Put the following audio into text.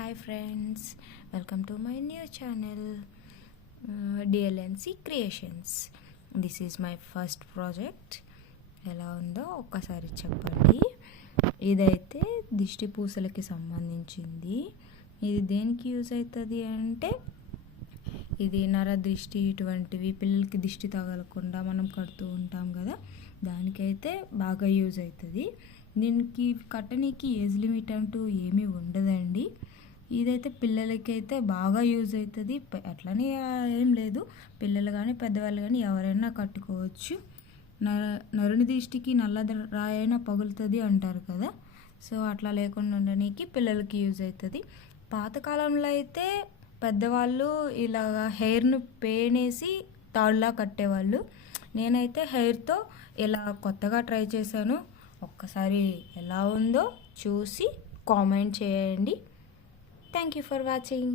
Hi friends, welcome to my new channel DLNC Creations. This is my first project. ఎలా ఉందో ఒక్కసారి చెప్పండి. ఇదైతే దిష్టి పూసలకి సంబంధించింది. ఇది దేనికి యూజ్ అవుతుంది అంటే ఇది నరదృష్టి ఇటువంటివి పిల్లలకి దిష్టి తగలకుండా మనం కడుతూ ఉంటాం కదా, దానికైతే బాగా యూజ్ అవుతుంది. దీనికి కట్టనీకి ఏజ్ లిమిట్ అంటూ ఏమీ ఉండదండి. ఇదైతే పిల్లలకైతే బాగా యూజ్ అవుతుంది. అట్లనే ఏం లేదు, పిల్లలు కానీ పెద్దవాళ్ళు కానీ ఎవరైనా కట్టుకోవచ్చు. నరుని దిష్టికి నల్ల రాయైనా పగులుతుంది అంటారు కదా, సో అట్లా లేకుండా ఉండడానికి పిల్లలకి యూజ్ అవుతుంది. పాతకాలంలో అయితే పెద్దవాళ్ళు ఇలాగ హెయిర్ను పేనేసి తాళ్ళలా కట్టేవాళ్ళు. నేనైతే హెయిర్తో ఇలా కొత్తగా ట్రై చేశాను. ఒక్కసారి ఎలా ఉందో చూసి కామెంట్ చేయండి. Thank you for watching.